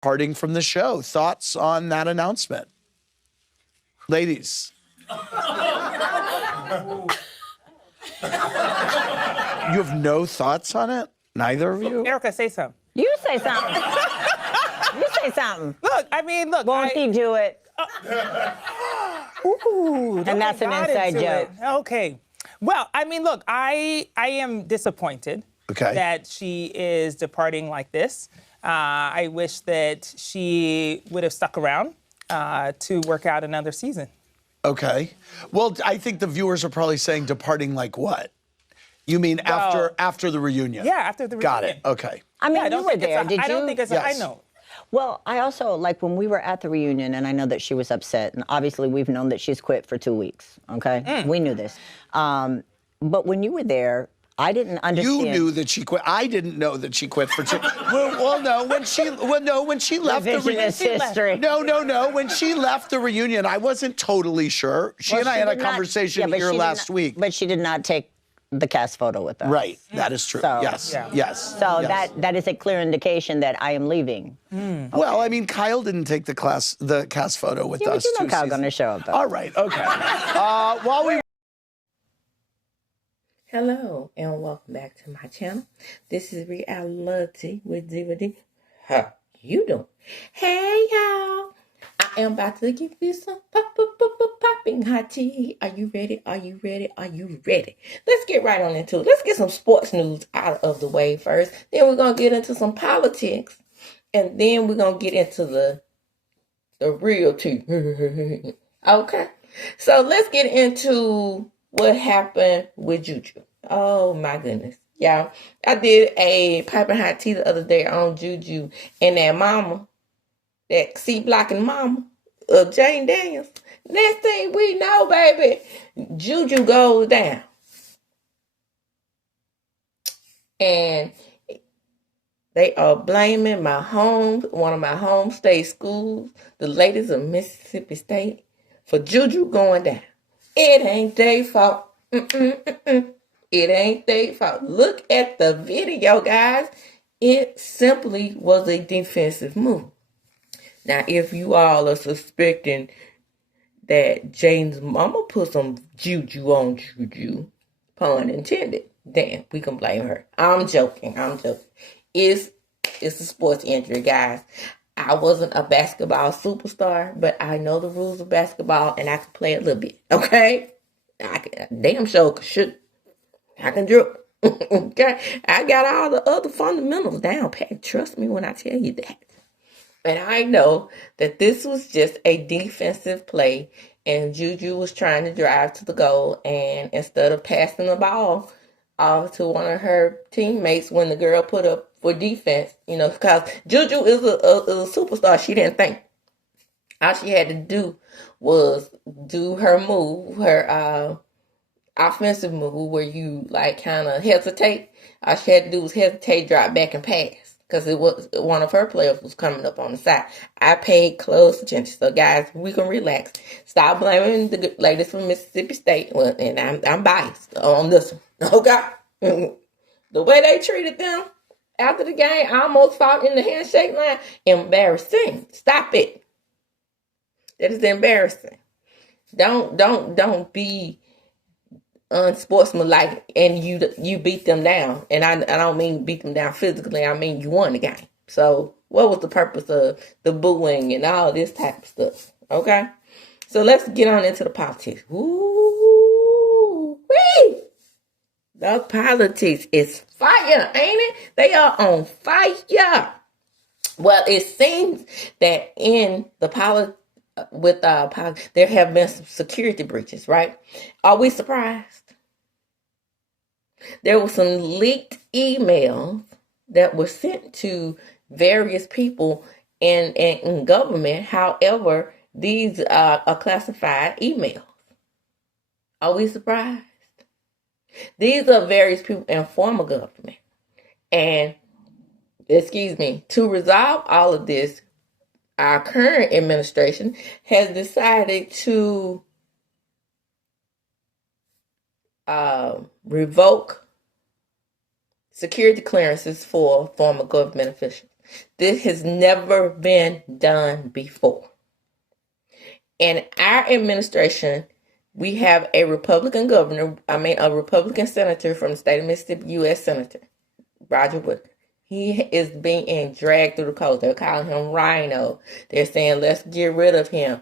departing from the show. Thoughts on that announcement? Ladies. You have no thoughts on it? Neither of you? Erica, say something. You say something. You say something. Look, Won't he do it? Ooh, and that's an inside joke. Okay. Well, look, I am disappointed that she is departing like this. I wish that she would have stuck around to work out another season. Okay. Well, I think the viewers are probably saying departing like what? You mean after the reunion? Yeah, after the reunion. Got it. Okay. I mean, you were there. Did you? I don't think it's a high note. Well, I also, like, when we were at the reunion, and I know that she was upset, and obviously we've known that she's quit for 2 weeks, okay? We knew this. But when you were there, I didn't understand. You knew that she quit. I didn't know that she quit for 2. No. When she left the reunion. No. When she left the reunion, I wasn't totally sure. She and I had a conversation here last week. But she did not take the cast photo with us. Right. That is true. So, yes. So that is a clear indication that I am leaving. Okay. Well, Kyle didn't take the cast photo with us. But you know Kyle's going to show up, though. All right. Okay. While we. Hello and welcome back to my channel. This is Reality with DVD. How you doing? Hey y'all! I am about to give you some popping hot tea. Are you ready? Are you ready? Are you ready? Let's get right on into it. Let's get some sports news out of the way first. Then we're gonna get into some politics, and then we're gonna get into the real tea. Okay, so let's get into what happened with Juju. Oh my goodness. Y'all, I did a piping hot tea the other day on Juju and that mama, that C-blocking mama of Jane Daniels. Next thing we know, baby, Juju goes down. And they are blaming one of my home state schools, the ladies of Mississippi State, for Juju going down. It ain't their fault. It ain't their fault. Look at the video, guys. It simply was a defensive move. Now, if you all are suspecting that Jane's mama put some juju on Juju, pun intended, then we can blame her. I'm joking. It's a sports injury, guys. I wasn't a basketball superstar, but I know the rules of basketball and I can play a little bit, okay? Damn sure could shoot. I can dribble. Okay? I got all the other fundamentals down pat. Trust me when I tell you that. And I know that this was just a defensive play and Juju was trying to drive to the goal, and instead of passing the ball off to one of her teammates when the girl put up for defense, because Juju is a superstar, she didn't think. All she had to do was do her move, her offensive move where you kind of hesitate. All she had to do was hesitate, drop back, and pass. Because it was one of her players was coming up on the side. I paid close attention. So guys, we can relax. Stop blaming the ladies from Mississippi State. Well, and I'm biased on this one. Okay. The way they treated them after the game, I almost fought in the handshake line. Embarrassing. Stop it. That is embarrassing. Don't be unsportsmanlike and you beat them down. And I don't mean beat them down physically. I mean you won the game. So what was the purpose of the booing and all this type of stuff? Okay? So let's get on into the politics. Woo-wee! The politics is fire, ain't it? They are on fire. Well, it seems that in the there have been some security breaches, right? Are we surprised? There were some leaked emails that were sent to various people in government. However, these are classified emails. Are we surprised? These are various people in former government. And, to resolve all of this, our current administration has decided to revoke security clearances for former government officials. This has never been done before. In our administration, we have a Republican a Republican senator from the state of Mississippi, U.S. Senator, Roger Wicker. He is being dragged through the coast. They're calling him Rhino. They're saying, let's get rid of him.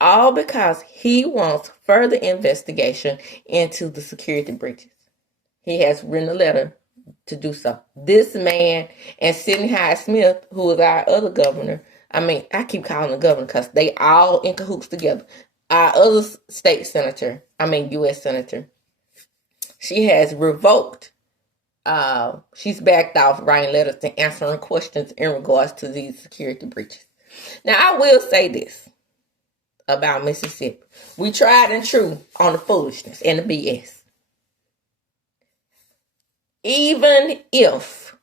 All because he wants further investigation into the security breaches. He has written a letter to do so. This man and Sidney Hyde-Smith, who is our other governor, I keep calling the governor because they all in cahoots together. Our other state senator, U.S. senator, she has revoked. She's backed off writing letters to answering questions in regards to these security breaches. Now, I will say this about Mississippi. We tried and true on the foolishness and the BS. Even if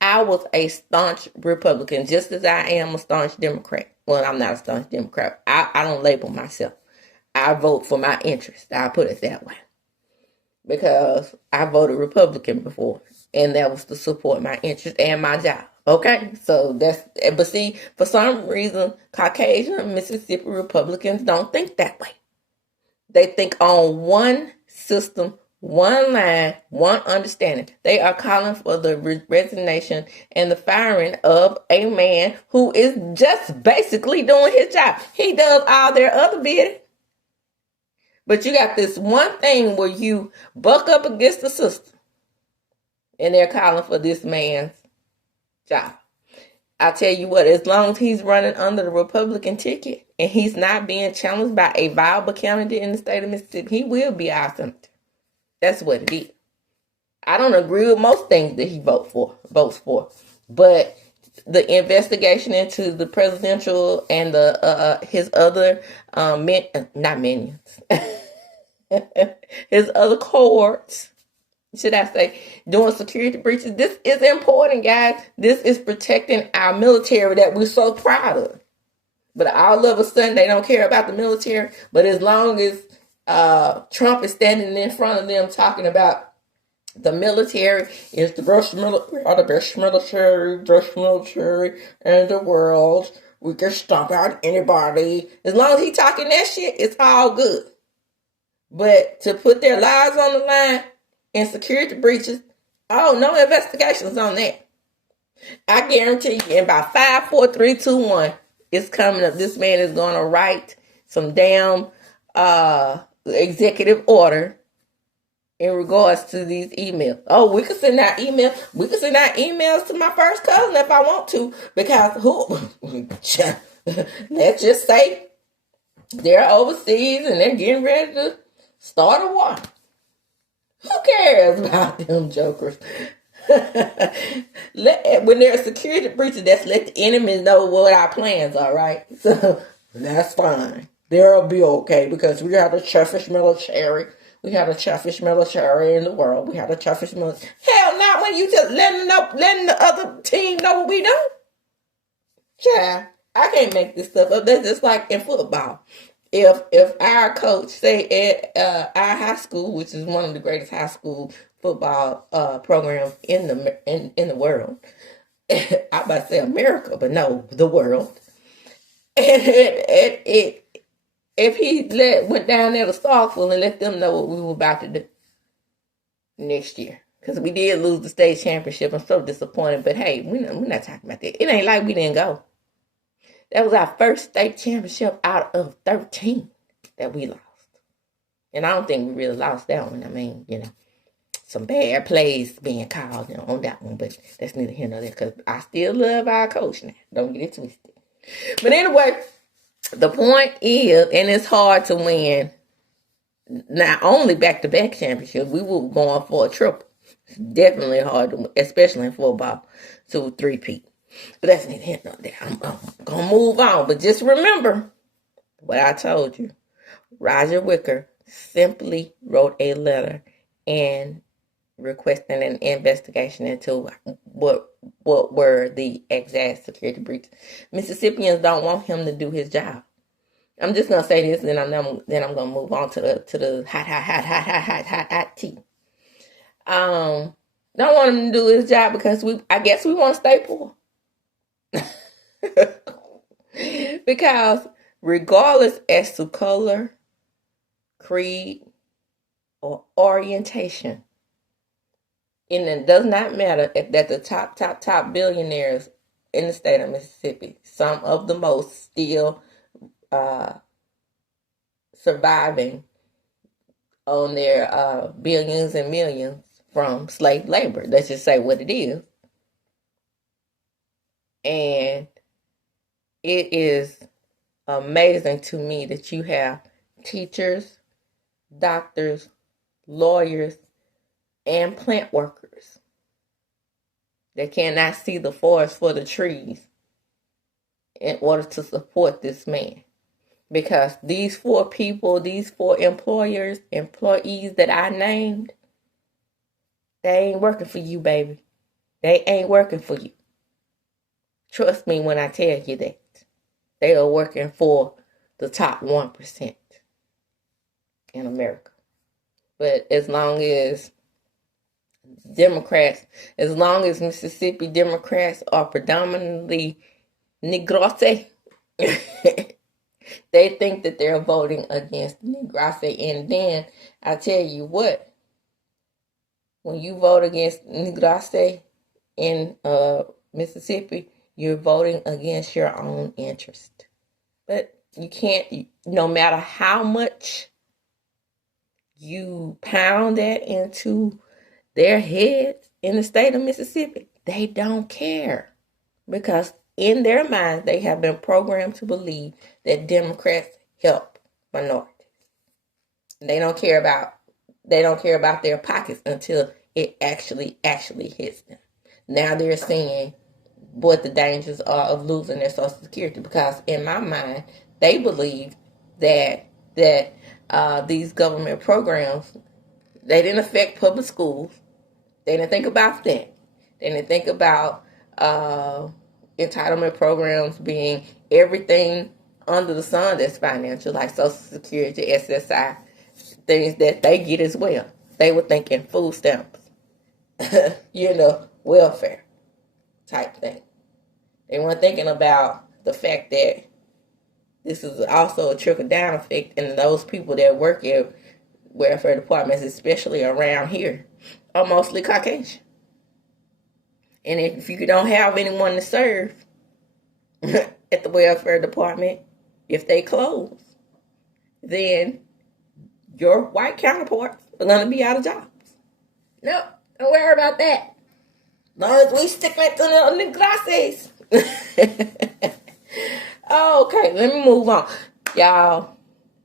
I was a staunch Republican, just as I am a staunch Democrat. Well, I'm not a staunch Democrat. I don't label myself. I vote for my interest. I'll put it that way. Because I voted Republican before. And that was to support my interest and my job. Okay? But see, for some reason, Caucasian Mississippi Republicans don't think that way. They think on one system, one line, one understanding. They are calling for the resignation and the firing of a man who is just basically doing his job. He does all their other bidding. But you got this one thing where you buck up against the system. And they're calling for this man's job. I tell you what, as long as he's running under the Republican ticket and he's not being challenged by a viable candidate in the state of Mississippi, he will be our senator. That's what it is. I don't agree with most things that he votes for. But the investigation into the presidential and his other not minions, his other cohorts, should I say, doing security breaches. This is important, guys. This is protecting our military that we're so proud of. But all of a sudden, they don't care about the military. But as long as Trump is standing in front of them talking about the military is the best military in the world. We can stomp out anybody. As long as he's talking that shit, it's all good. But to put their lives on the line in security breaches, no investigations on that. I guarantee you, in about 5, 4, 3, 2, 1, it's coming up. This man is going to write some damn executive order in regards to these emails. Oh, we can send out emails. We can send out emails to my first cousin if I want to, because let's just say they're overseas and they're getting ready to start a war. Who cares about them jokers? When there's security breaches, let's let the enemies know what our plans are, right? So that's fine. They'll be okay because we have the toughest military. We have the toughest military in the world. We have the toughest military. Hell, not when you just letting the other team know what we do. Child, I can't make this stuff up. That's just like in football. If our coach, say at our high school, which is one of the greatest high school football programs in the world, I'm about to say America, but no, the world. If he went down there to Starkville and let them know what we were about to do next year. Because we did lose the state championship. I'm so disappointed. But hey, we're not talking about that. It ain't like we didn't go. That was our first state championship out of 13 that we lost. And I don't think we really lost that one. I mean, some bad plays being called on that one. But that's neither here nor there. Because I still love our coach now. Don't get it twisted. But anyway, the point is, and it's hard to win not only back-to-back championships, we were going for a triple. It's definitely hard to win, especially in football, to three-peat. But that's neither here nor there. I'm going to move on. But just remember what I told you. Roger Wicker simply wrote a letter and requesting an investigation into what were the exact security breaches. Mississippians don't want him to do his job. I'm just gonna say this, and then I'm gonna move on to the hot tea. Don't want him to do his job because I guess we want to stay poor. Because regardless as to color, creed, or orientation, and it does not matter that the top billionaires in the state of Mississippi, some of the most still surviving on their billions and millions from slave labor. Let's just say what it is. And it is amazing to me that you have teachers, doctors, lawyers, and plant workers that cannot see the forest for the trees in order to support this man. Because these 4 people, these 4 employees that I named, they ain't working for you, baby. They ain't working for you. Trust me when I tell you that. They are working for the top 1% in America. But as long as Mississippi Democrats are predominantly Negroes, they think that they're voting against Negroes. And then I tell you what, when you vote against Negroes in Mississippi, you're voting against your own interest. But you can't, no matter how much you pound that into their heads in the state of Mississippi, they don't care. Because in their minds, they have been programmed to believe that Democrats help minorities. They don't care about their pockets until it actually hits them. Now they're seeing what the dangers are of losing their Social Security, because in my mind, they believe that these government programs, they didn't affect public schools. They didn't think about that. They didn't think about entitlement programs being everything under the sun that's financial, like Social Security, SSI, things that they get as well. They were thinking food stamps, welfare type thing. They weren't thinking about the fact that this is also a trickle-down effect, and those people that work at welfare departments, especially around here, are mostly Caucasian. And if you don't have anyone to serve at the welfare department, if they close, then your white counterparts are going to be out of jobs. No, don't worry about that. As long as we stick it to the glasses. Okay, let me move on. Y'all,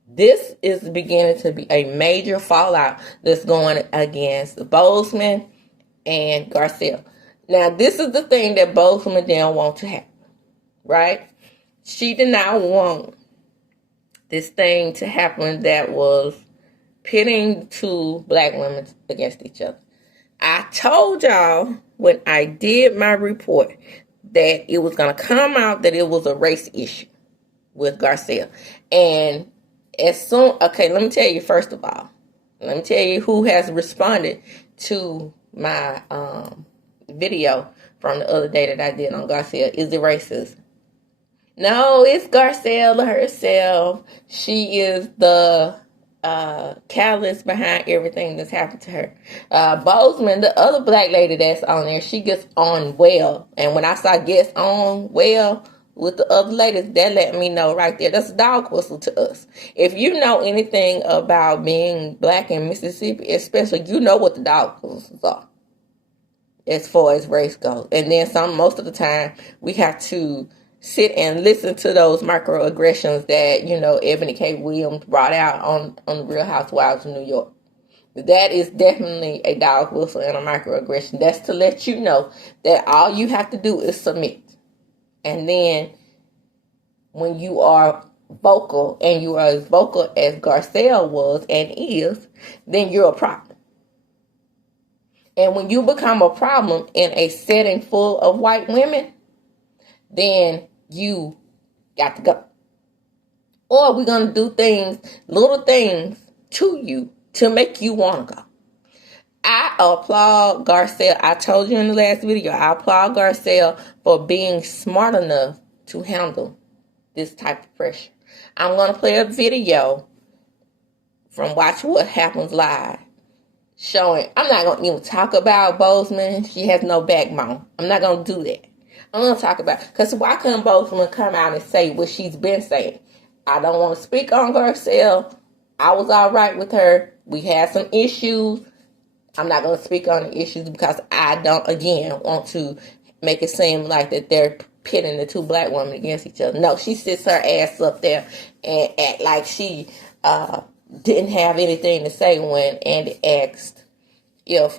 this is beginning to be a major fallout that's going against Bozeman and Garcelle. Now, this is the thing that Bozeman didn't want to happen, right? She did not want this thing to happen that was pitting 2 black women against each other. I told y'all when I did my report that it was going to come out that it was a race issue with Garcelle. And let me tell you first of all, let me tell you who has responded to my video from the other day that I did on Garcelle. Is it racist? No, it's Garcelle herself. She is the catalyst behind everything that's happened to her. Bozeman, the other black lady that's on there, she gets on well. And when I saw gets on well with the other ladies, that let me know right there. That's a dog whistle to us. If you know anything about being black in Mississippi, especially, you know what the dog whistles are as far as race goes. And then most of the time, we have to sit and listen to those microaggressions that, Ebony K. Williams brought out on the Real Housewives of New York. That is definitely a dog whistle and a microaggression. That's to let you know that all you have to do is submit. And then when you are vocal, and you are as vocal as Garcelle was and is, then you're a problem. And when you become a problem in a setting full of white women, then you got to go. Or we're going to do little things to you to make you want to go. I applaud Garcelle. I told you in the last video, I applaud Garcelle for being smart enough to handle this type of pressure. I'm going to play a video from Watch What Happens Live showing, I'm not going to even talk about Bozeman. She has no backbone. I'm not going to do that. I'm going to talk about, because why couldn't Bozeman come out and say what she's been saying? I don't want to speak on Garcelle. I was all right with her. We had some issues. I'm not going to speak on the issues because I don't, again, want to make it seem like that they're pitting the two black women against each other. No, she sits her ass up there and act like she didn't have anything to say when Andy asked if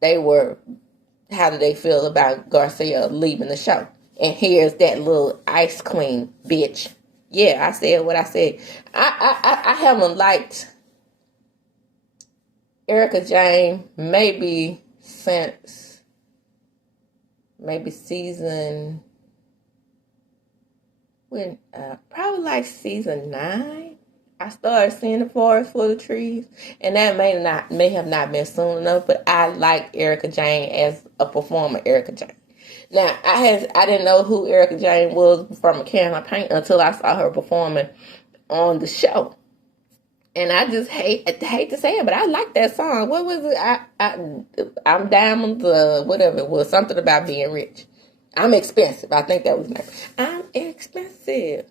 they were, how did they feel about Garcelle leaving the show? And here's that little ice queen bitch. Yeah, I said what I said. I haven't liked Erica Jane maybe since season probably like season 9. I started seeing the forest for the trees, and that may have not been soon enough, but I like Erica Jane as a performer. Erica Jane. Now I didn't know who Erica Jane was from a can of paint until I saw her performing on the show. And I just hate to say it, but I like that song. What was it? I'm diamonds, whatever it was. Something about being rich. I'm expensive. I think that was the name. I'm expensive.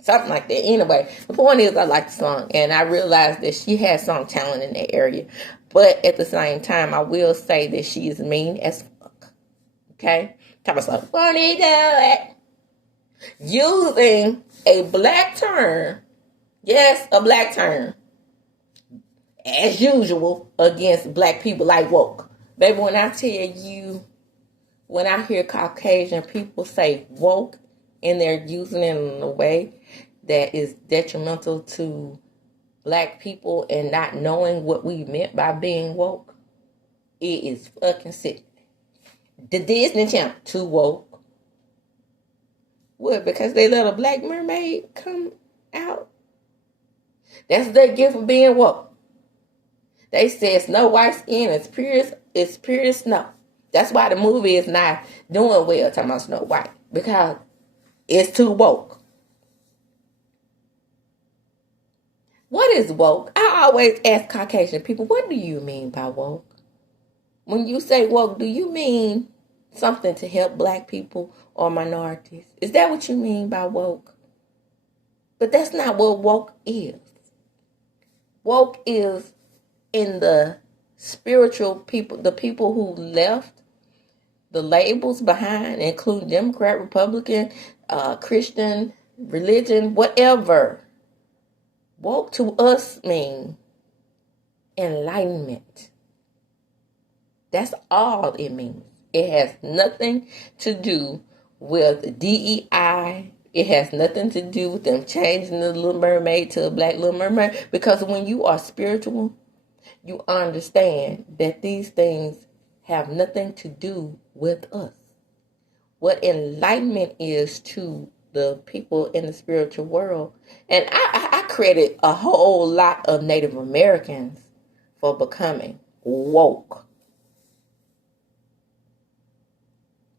Something like that. Anyway, the point is I like the song. And I realized that she has some talent in that area. But at the same time, I will say that she is mean as fuck. Okay? Talk about something funny, do it. Using a black term. Yes, a black term. As usual, against black people like woke. Baby, when I tell you, when I hear Caucasian people say woke, and they're using it in a way that is detrimental to black people and not knowing what we meant by being woke, it is fucking sick. The Disney Channel, too woke. What, because they let a black mermaid come out? That's their gift for being woke. They said Snow White's skin is pure as snow. That's why the movie is not doing well talking about Snow White. Because it's too woke. What is woke? I always ask Caucasian people, what do you mean by woke? When you say woke, do you mean something to help black people or minorities? Is that what you mean by woke? But that's not what woke is. Woke is in the spiritual people, the people who left the labels behind, including Democrat, Republican, Christian, religion, whatever. Woke to us mean enlightenment. That's all it means. It has nothing to do with DEI. It has nothing to do with them changing the Little Mermaid to a black Little Mermaid. Because when you are spiritual, you understand that these things have nothing to do with us. What enlightenment is to the people in the spiritual world. And I credit a whole lot of Native Americans for becoming woke.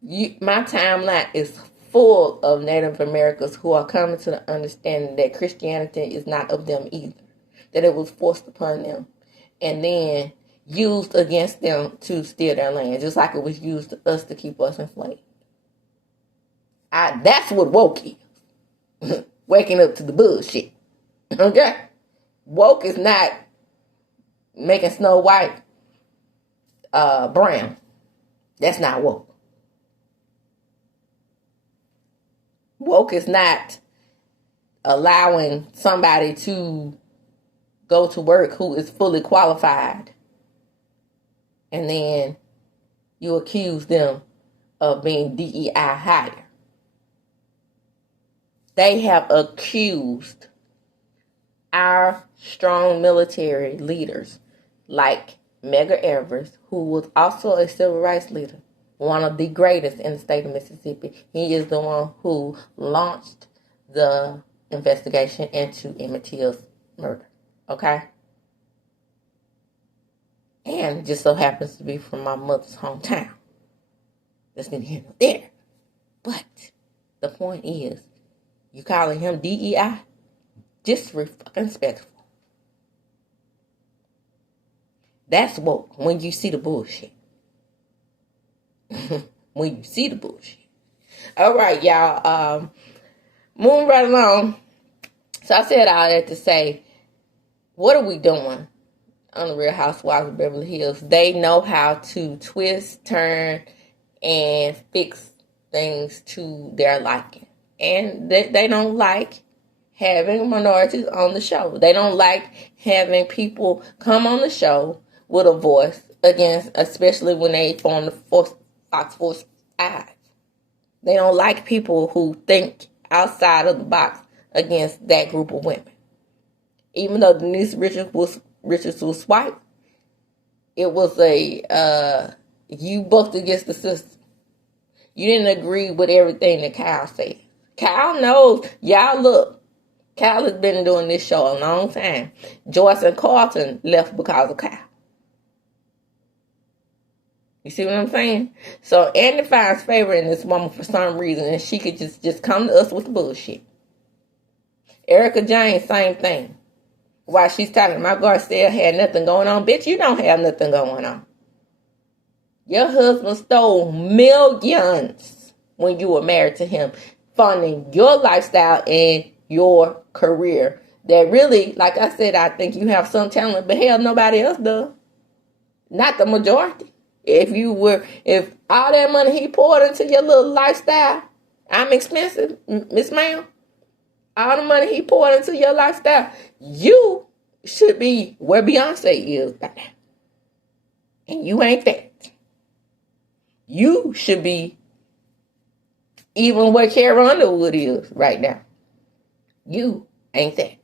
My timeline is full of Native Americans who are coming to the understanding that Christianity is not of them either. That it was forced upon them and then used against them to steal their land, just like it was used to us to keep us enslaved. That's what woke is. Waking up to the bullshit. Okay? Woke is not making Snow White brown. That's not woke. Woke is not allowing somebody to go to work who is fully qualified and then you accuse them of being DEI hire. They have accused our strong military leaders like Medgar Evers, who was also a civil rights leader, one of the greatest in the state of Mississippi. He is the one who launched the investigation into Emmett Till's murder. Okay? And it just so happens to be from my mother's hometown. That's neither here nor there. But the point is, you calling him DEI? Disrespectful. That's woke when you see the bullshit. When you see the bullshit. All right, y'all. Moving right along. So I said all that to say, what are we doing on the Real Housewives of Beverly Hills? They know how to twist, turn, and fix things to their liking. And they don't like having minorities on the show. They don't like having people come on the show with a voice against, especially when they form the Fox Force eyes. They don't like people who think outside of the box against that group of women. Even though Denise Richards was white, it was you bucked against the system. You didn't agree with everything that Kyle said. Kyle knows, y'all look, Kyle has been doing this show a long time. Joyce and Carlton left because of Kyle. You see what I'm saying? So Andy finds favor in this woman for some reason, and she could just come to us with the bullshit. Erica Jane, same thing. While she's talking about Garcelle had nothing going on, bitch, you don't have nothing going on. Your husband stole millions when you were married to him, funding your lifestyle and your career. That really, like I said, I think you have some talent, but hell, nobody else does. Not the majority. If all that money he poured into your little lifestyle, I'm expensive, Miss Ma'am. All the money he poured into your lifestyle, you should be where Beyonce is by now. And you ain't that. You should be even where Carrie Underwood is right now. You ain't that.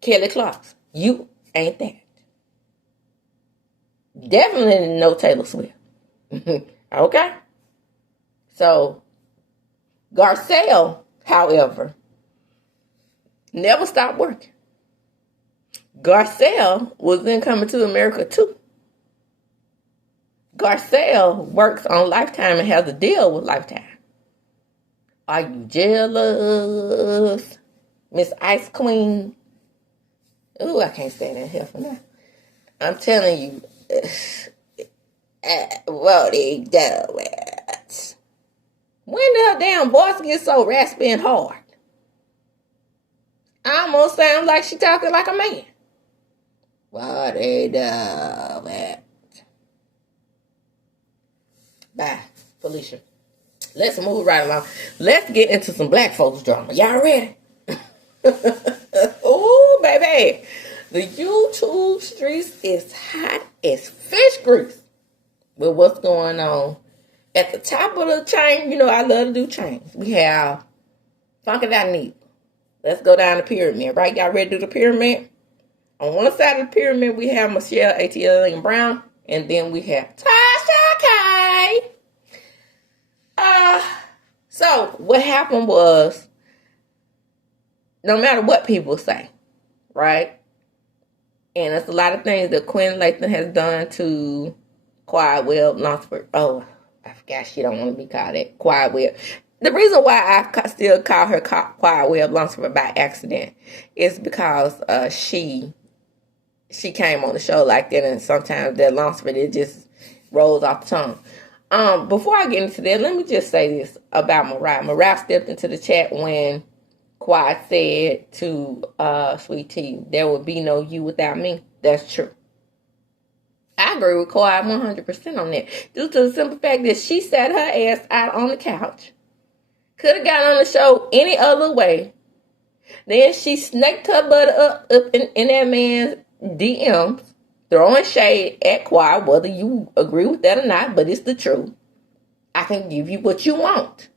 Kelly Clarkson, you ain't that. Definitely no Taylor Swift. Okay? So, Garcelle, however, never stopped working. Garcelle was then coming to America too. Garcelle works on Lifetime and has a deal with Lifetime. Are you jealous, Miss Ice Queen? Ooh, I can't stand that here for now. I'm telling you, what they do it. When the damn voice gets so raspy and hard, I almost sound like she talking like a man. What they do it. Bye, Felicia. Let's move right along. Let's get into some black folks drama. Y'all ready? Ooh, baby. The YouTube streets is hot as fish grease with what's going on. At the top of the chain, you know I love to do chains. We have Funky Dynamic. Let's go down the pyramid, right? Y'all ready to do the pyramid? On one side of the pyramid, we have Michelle ATL Brown, and then we have Tasha K. So what happened was, no matter what people say, right? And there's a lot of things that Quinn Latham has done to Quiet Web Lunsford. Oh, I forgot she don't want to be called that. Quiet Web. The reason why I still call her Quiet Web Lunsford by accident is because she came on the show like that, and sometimes that Lunsford, it just rolls off the tongue. Before I get into that, let me just say this about Mariah. Mariah stepped into the chat when Quiet said to Sweet Tea, there would be no you without me. That's true. I agree with Quiet 100% on that. Due to the simple fact that she sat her ass out on the couch. Could have gotten on the show any other way. Then she snaked her butt up in that man's DMs, throwing shade at Quiet, whether you agree with that or not, but it's the truth. I can give you what you want.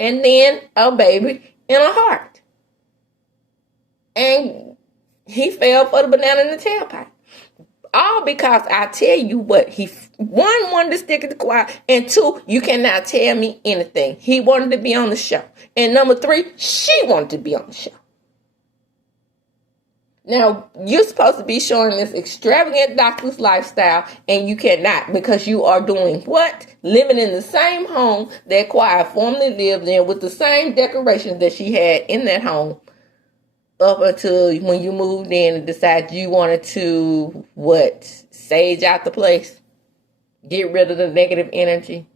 And then a baby in a heart. And he fell for the banana in the tailpipe. All because I tell you what, he, one, wanted to stick it to Quiet, and two, you cannot tell me anything. He wanted to be on the show. And number three, she wanted to be on the show. Now, you're supposed to be showing this extravagant doctor's lifestyle, and you cannot because you are doing what? Living in the same home that Quiet formerly lived in with the same decorations that she had in that home up until when you moved in and decided you wanted to, sage out the place? Get rid of the negative energy.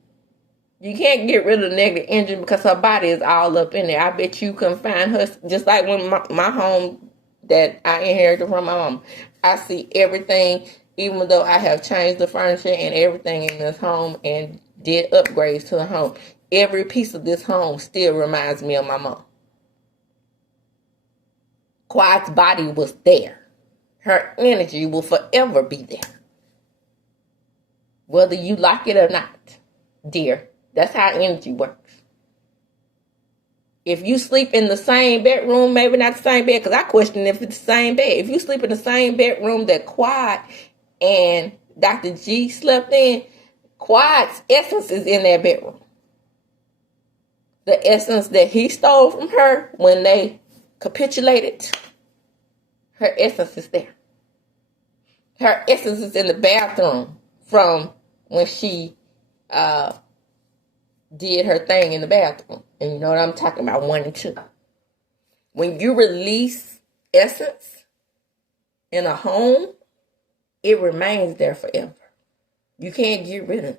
You can't get rid of the negative energy because her body is all up in there. I bet you can find her, just like when my home that I inherited from my mom. I see everything, even though I have changed the furniture and everything in this home and did upgrades to the home. Every piece of this home still reminds me of my mom. Quiet's body was there. Her energy will forever be there. Whether you like it or not, dear. That's how energy works. If you sleep in the same bedroom, maybe not the same bed, because I question if it's the same bed. If you sleep in the same bedroom that Quiet and Dr. G slept in, Quiet's essence is in that bedroom. The essence that he stole from her when they capitulated, her essence is there. Her essence is in the bathroom from when she did her thing in the bathroom. And you know what I'm talking about, 1 and 2. When you release essence in a home, it remains there forever. You can't get rid of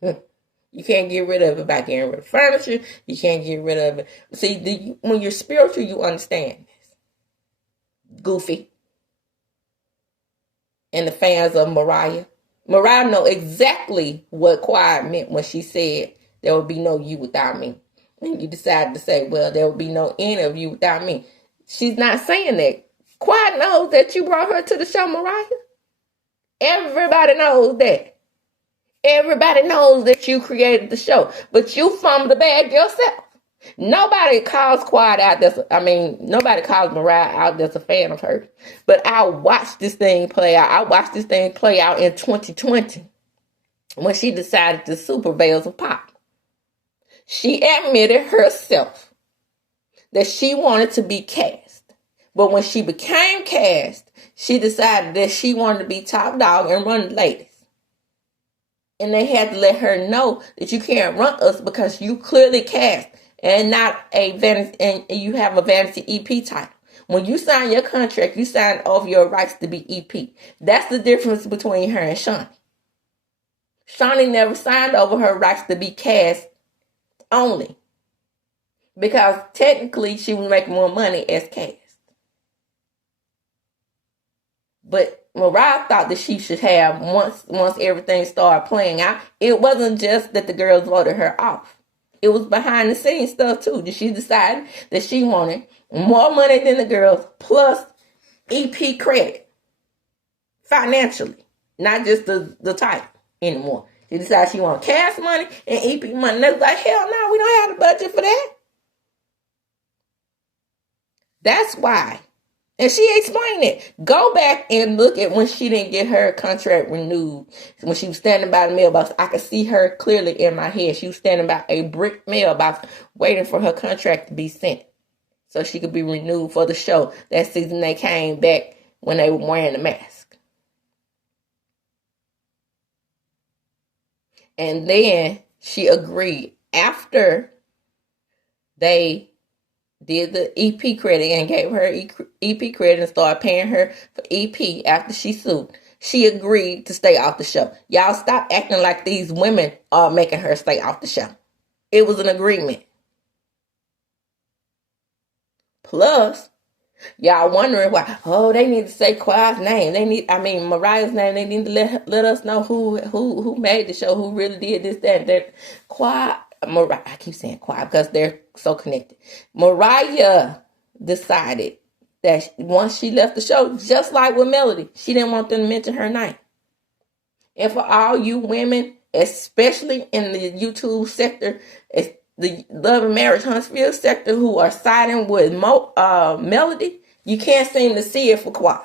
it. You can't get rid of it by getting rid of furniture. You can't get rid of it. See, when you're spiritual, you understand this. Goofy. And the fans of Mariah. Mariah know exactly what Quiet meant when she said, there will be no you without me. And you decided to say, well, there will be no any of you without me. She's not saying that. Quiet knows that you brought her to the show, Mariah. Everybody knows that. Everybody knows that you created the show. But you fumbled the bag yourself. Nobody calls Quiet out nobody calls Mariah out that's a fan of hers. But I watched this thing play out. I watched this thing play out in 2020 when she decided to super Veils of Pop. She admitted herself that she wanted to be cast. But when she became cast, she decided that she wanted to be top dog and run the ladies. And they had to let her know that you can't run us because you clearly cast and not a vanity, and you have a vanity EP title. When you sign your contract, you sign off your rights to be EP. That's the difference between her and Shawnee. Shawnee never signed over her rights to be cast only. Because technically she was making more money as cast. But Mariah thought that she should have, once everything started playing out, it wasn't just that the girls voted her off. It was behind the scenes stuff too. She decided that she wanted more money than the girls plus EP credit. Financially. Not just the title anymore. She decided she wanted cast money and EP money. And they was like, hell no, we don't have the budget for that. That's why. And she explained it. Go back and look at when she didn't get her contract renewed. When she was standing by the mailbox, I could see her clearly in my head. She was standing by a brick mailbox waiting for her contract to be sent so she could be renewed for the show. That season they came back when they were wearing the mask. And then she agreed after they did the EP credit and gave her EP credit and started paying her for EP after she sued. She agreed to stay off the show. Y'all stop acting like these women are making her stay off the show. It was an agreement. Plus, y'all wondering why, they need to say Quiet's name. Mariah's name. They need to let us know who made the show, who really did this, that. Quiet. Mariah, I keep saying Quiet because they're so connected. Mariah decided that once she left the show, just like with Melody, she didn't want them to mention her name. And for all you women, especially in the YouTube sector, the Love and Marriage Huntsville sector, who are siding with Melody, you can't seem to see it for Quiet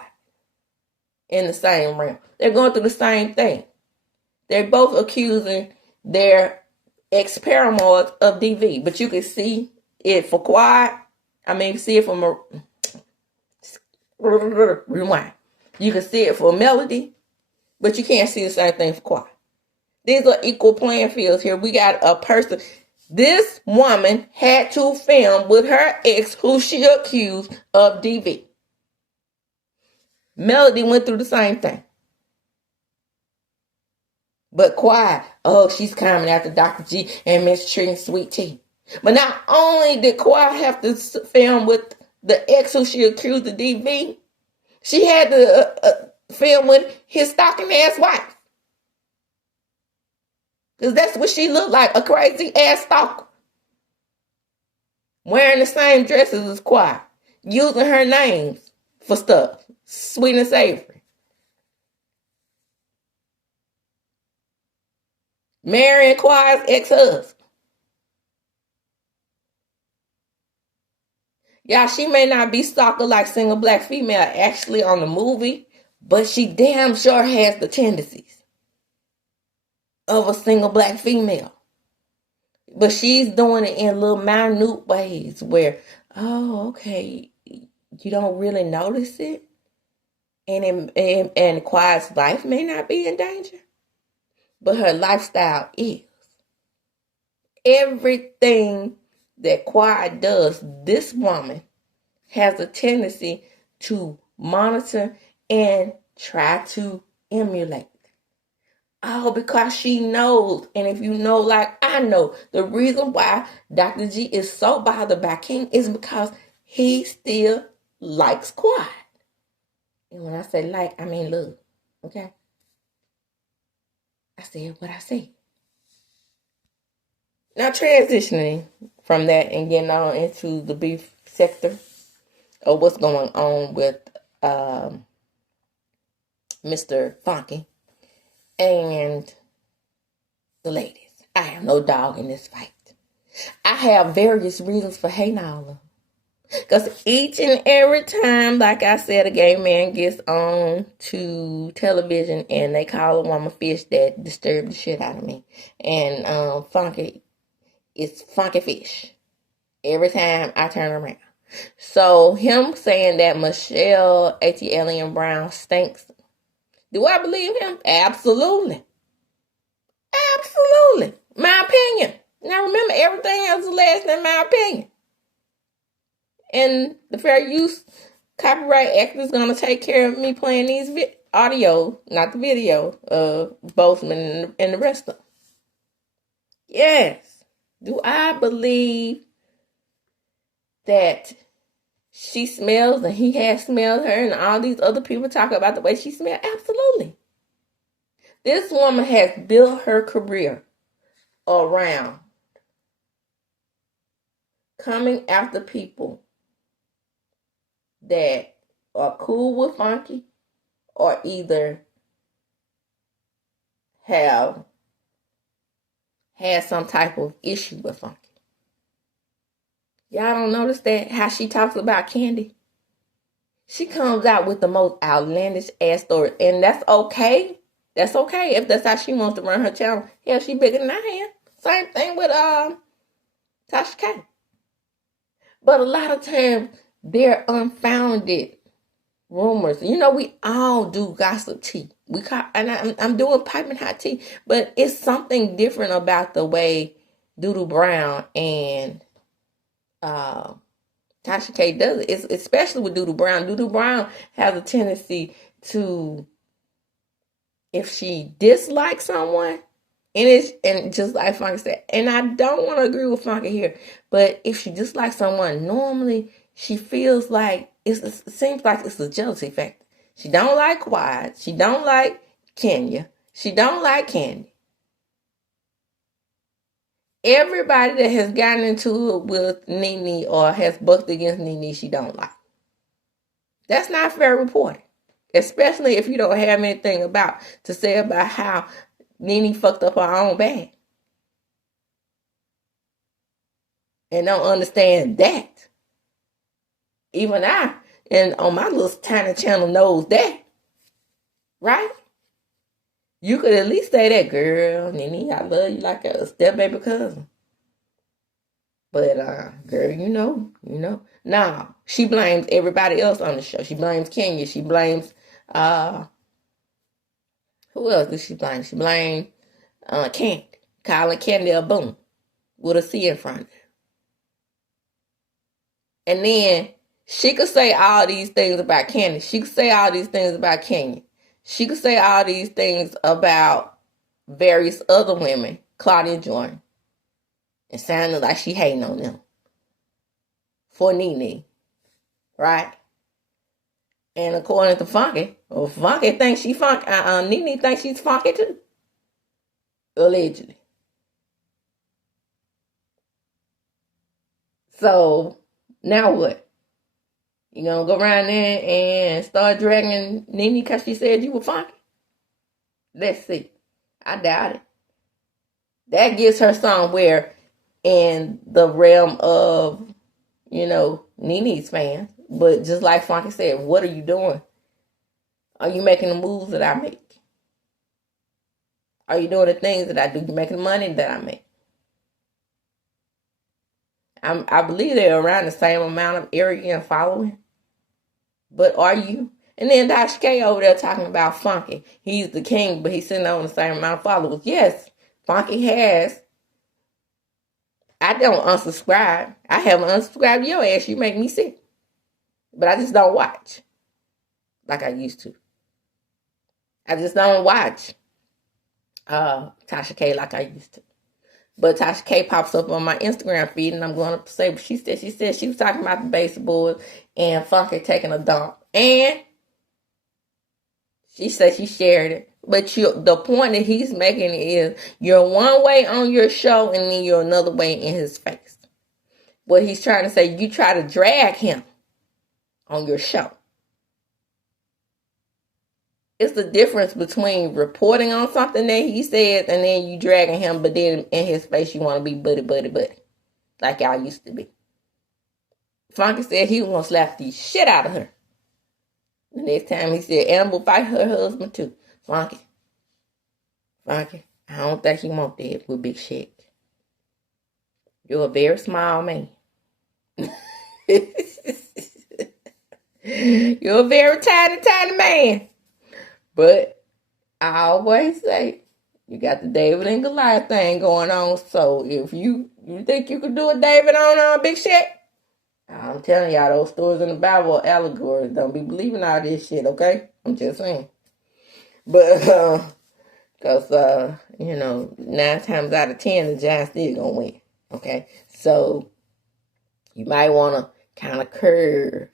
in the same realm. They're going through the same thing. They're both accusing their ex-paramours of DV, but you can see it for Quiet. See it for Rewind. You can see it for Melody, but you can't see the same thing for Quiet. These are equal playing fields here. We got a person. This woman had to film with her ex who she accused of DV. Melody went through the same thing. But Quiet, oh, she's coming after Dr. G and mistreating Sweet Tea. But not only did Quiet have to film with the ex who she accused of DV, she had to film with his stalking ass wife. Because that's what she looked like, a crazy ass stalker. Wearing the same dresses as Quiet. Using her names for stuff. Sweet and savory. Marrying Quiet's ex-husband. Y'all, she may not be stalker like single black female actually on the movie, but she damn sure has the tendencies of a single black female. But she's doing it in little minute ways where, oh, okay, you don't really notice it. And Quiet's life may not be in danger, but her lifestyle is. Everything that Quiet does, this woman has a tendency to monitor and try to emulate. Oh, because she knows. And if you know, like I know, the reason why Dr. G is so bothered by King is because he still likes Quiet. And when I say like, I mean love. Okay? I said what I said. Now transitioning from that and getting on into the beef sector of what's going on with Mr. Funky and the ladies. I have no dog in this fight. I have various reasons for hating all of them. Because each and every time, like I said, a gay man gets on to television and they call a woman fish, that disturbs the shit out of me. And Funky, it's Funky Fish. Every time I turn around. So him saying that Michelle A.T.L.N. Brown stinks. Do I believe him? Absolutely. Absolutely. My opinion. Now remember, everything else is less than my opinion. And the Fair Use Copyright Act is going to take care of me playing these audio, not the video, of Bozeman and the rest of them. Yes. Do I believe that she smells and he has smelled her and all these other people talk about the way she smells? Absolutely. This woman has built her career around coming after people that are cool with Funky or either have had some type of issue with Funky. Y'all don't notice that how she talks about Candy? She comes out with the most outlandish ass story, and that's okay. That's okay if that's how she wants to run her channel. Hell, she bigger than I am. Same thing with Tasha K. But a lot of times they're unfounded rumors. You know, we all do gossip tea. I'm doing piping hot tea, but it's something different about the way Doodle Brown and Tasha K does it. It's especially with Doodle Brown. Doodle Brown has a tendency to, if she dislikes someone, and just like Funky said, and I don't want to agree with Funky here, but if she dislikes someone, normally she feels like it seems like it's a jealousy factor. She don't like Quiet. She don't like Kenya. She don't like Candy. Everybody that has gotten into it with Nene or has bucked against Nene, she don't like. That's not fair reporting. Especially if you don't have anything to say about how Nene fucked up her own bag. And don't understand that. Even I, and on my little tiny channel, knows that. Right? You could at least say that, girl, Nene, I love you like a step baby cousin. But girl, you know. Nah, she blames everybody else on the show. She blames Kenya. She blames who else does she blame? She blames Candy. Calling Candy a boom with a C in front of it. And then she could say all these things about Candy. She could say all these things about Kenya. She could say all these things about various other women, Claudia Jordan, and sounding like she hating on them for Nene, right? And according to Funky, well, Funky thinks she funky. Nene thinks she's funky too, allegedly. So now what? You gonna go around there and start dragging Nene because she said you were funky? Let's see. I doubt it. That gets her somewhere in the realm of, Nene's fans. But just like Funky said, what are you doing? Are you making the moves that I make? Are you doing the things that I do? You making the money that I make? I believe they're around the same amount of area and following. But are you? And then Tasha K over there talking about Funky. He's the king, but he's sitting on the same amount of followers. Yes, Funky has. I don't unsubscribe. I haven't unsubscribed to your ass. You make me sick. But I just don't watch like I used to. I just don't watch Tasha K like I used to. But Tasha K pops up on my Instagram feed, and I'm going to say what she said. She said she was talking about the baseboard and Funky taking a dump. And she said she shared it. But the point that he's making is you're one way on your show and then you're another way in his face. What he's trying to say, you try to drag him on your show. It's the difference between reporting on something that he says and then you dragging him, but then in his face you want to be buddy. Like y'all used to be. Funky said he was going to slap the shit out of her. The next time he said Animal fight her husband too. Funky, I don't think he want that with big shit. You're a very small man. You're a very tiny man. But I always say, you got the David and Goliath thing going on. So if you think you could do a David on big shit, I'm telling y'all, those stories in the Bible are allegories. Don't be believing all this shit, okay? I'm just saying. But, because, 9 times out of 10, the Giants still gonna win, okay? So, you might want to kind of curve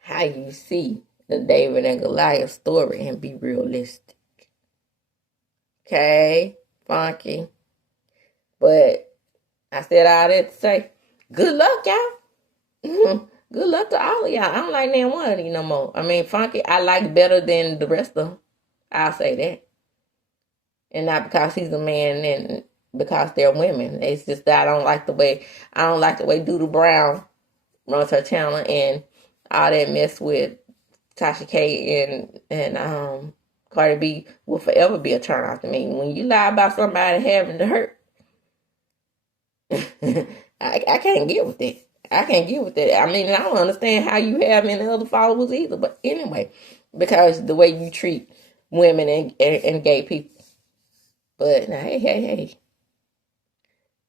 how you see the David and Goliath story and be realistic. Okay? Funky. But, I said all that to say, good luck, y'all. Good luck to all of y'all. I don't like none one of these no more. I mean, Funky, I like better than the rest of them. I'll say that. And not because he's a man and because they're women. It's just that I don't like the way Doodle Brown runs her channel and all that mess with Tasha K and Cardi B will forever be a turn off to me. When you lie about somebody having to hurt, I can't get with that. I can't get with that. I mean, I don't understand how you have any other followers either. But anyway, because the way you treat women and gay people. But now, hey.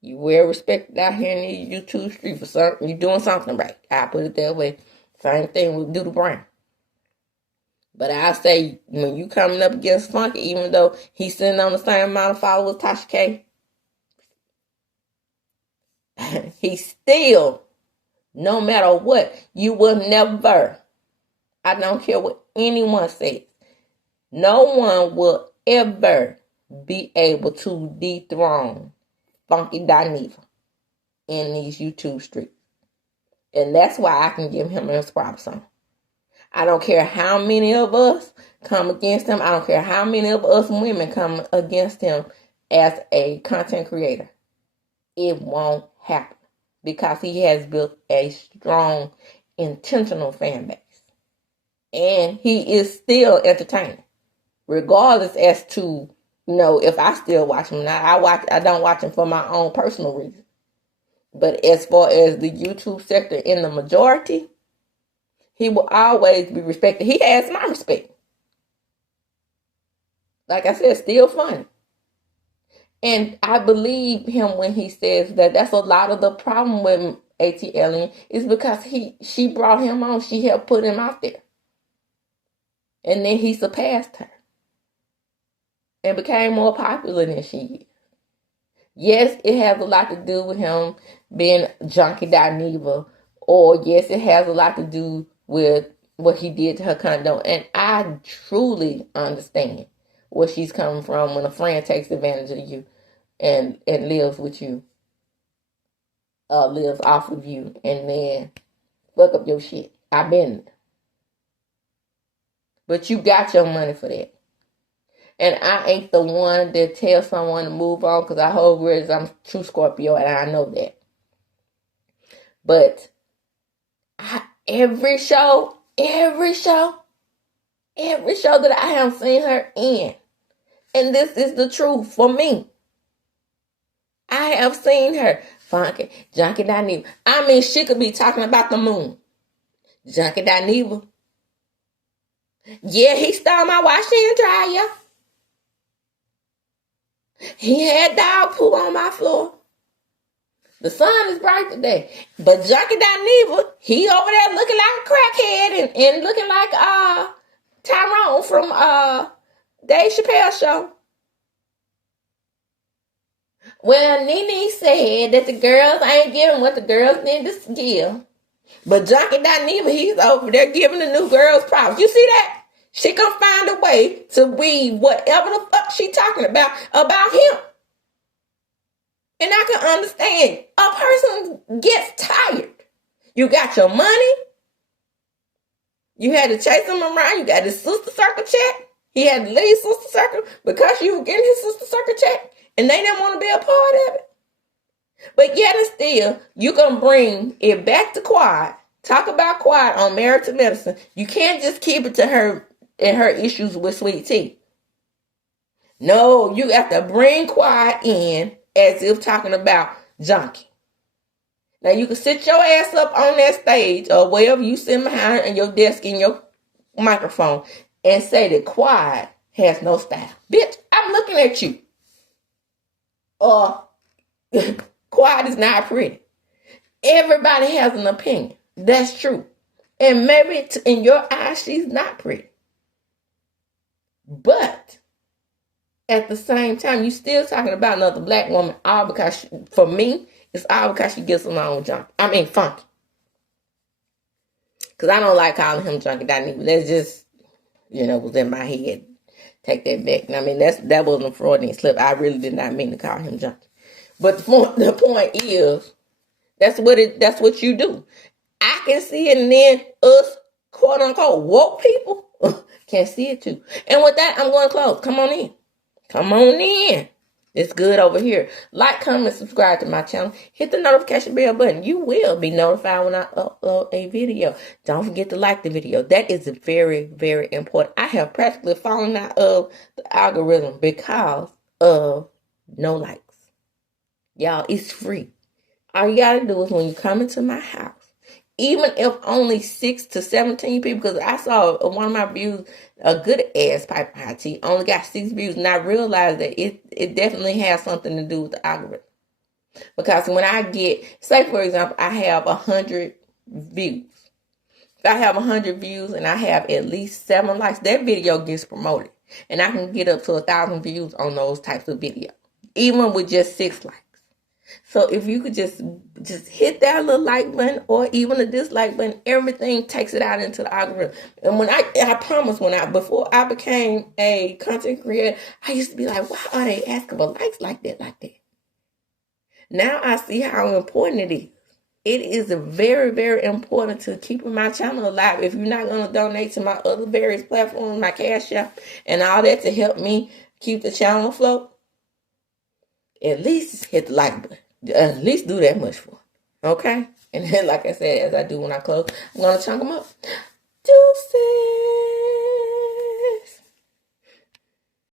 You well respected out here in these YouTube streets for something. You're doing something right. I put it that way. Same thing with Doodle Brown. But I say, when you coming up against Funky, even though he's sitting on the same amount of followers Tasha K, he still, no matter what, you will never, I don't care what anyone says, no one will ever be able to dethrone Funky Dineva in these YouTube streets. And that's why I can give him his props on. I don't care how many of us come against him. I don't care how many of us women come against him as a content creator. It won't happen because he has built a strong, intentional fan base. And he is still entertaining, regardless as to, if I still watch him. Now, I don't watch him for my own personal reason. But as far as the YouTube sector in the majority, he will always be respected. He has my respect. Like I said, still funny. And I believe him when he says that that's a lot of the problem with ATLien is because she brought him on. She helped put him out there. And then he surpassed her. And became more popular than she is. Yes, it has a lot to do with him being Junkie Dineva. Or yes, it has a lot to do with what he did to her condo. And I truly understand where she's coming from when a friend takes advantage of you and lives with you. Lives off of you and then fuck up your shit. I've been there. But you got your money for that. And I ain't the one that tells someone to move on because I hold words. I'm true Scorpio and I know that. But every show that I have seen her in, and this is the truth for me, I have seen her funky, Junkie Dineva. I mean, she could be talking about the moon. Junkie Dineva. Yeah, he stole my washer and dryer. He had dog poo on my floor. The sun is bright today. But Junkie Dineva, he over there looking like a crackhead and looking like Tyrone from Dave Chappelle show. Well, Nene said that the girls ain't giving what the girls need to give. But Junkie Dineva, he's over there giving the new girls props. You see that? She gonna find a way to weave whatever the fuck she talking about him. And I can understand. A person gets tired. You got your money. You had to chase him around. You got his sister circle check. He had to leave sister circle because you were getting his sister circle check. And they didn't want to be a part of it. But yet and still, you can bring it back to Quad. Talk about Quad on Married to Medicine. You can't just keep it to her and her issues with Sweet Tea. No, you have to bring Quad in as if talking about Junkie. Now, you can sit your ass up on that stage or wherever you sit behind in your desk in your microphone and say that Quad has no style. Bitch, I'm looking at you. Quad is not pretty. Everybody has an opinion. That's true. And maybe in your eyes, she's not pretty. But at the same time, you still talking about another black woman, all because, for me, it's all because she gets along with Junkie. I mean, Funky. Because I don't like calling him Junkie Dineva. That's just, was in my head. Take that back. I mean, that wasn't a Freudian slip. I really did not mean to call him Junkie. But the point is, that's what you do. I can see it, and then us, quote unquote, woke people can see it too. And with that, I'm going to close. Come on in. Come on in. It's good over here. Like, comment, subscribe to my channel. Hit the notification bell button. You will be notified when I upload a video. Don't forget to like the video. That is very, very important. I have practically fallen out of the algorithm because of no likes. Y'all, it's free. All you gotta do is when you come into my house, even if only 6 to 17 people, because I saw one of my views, a good ass Piper High Tea, only got 6 views, and I realized that it definitely has something to do with the algorithm. Because when I get, say for example, I have 100 views. If I have 100 views and I have at least 7 likes, that video gets promoted. And I can get up to 1,000 views on those types of videos, even with just 6 likes. So if you could just hit that little like button or even a dislike button, everything takes it out into the algorithm. And when I promise, before I became a content creator, I used to be like, why are they asking for likes like that? Now I see how important it is. It is very, very important to keeping my channel alive. If you're not going to donate to my other various platforms, my Cash App and all that to help me keep the channel afloat, at least hit the like button. At least do that much for me. Okay? And then, like I said, as I do when I close, I'm going to chunk them up. Deuces.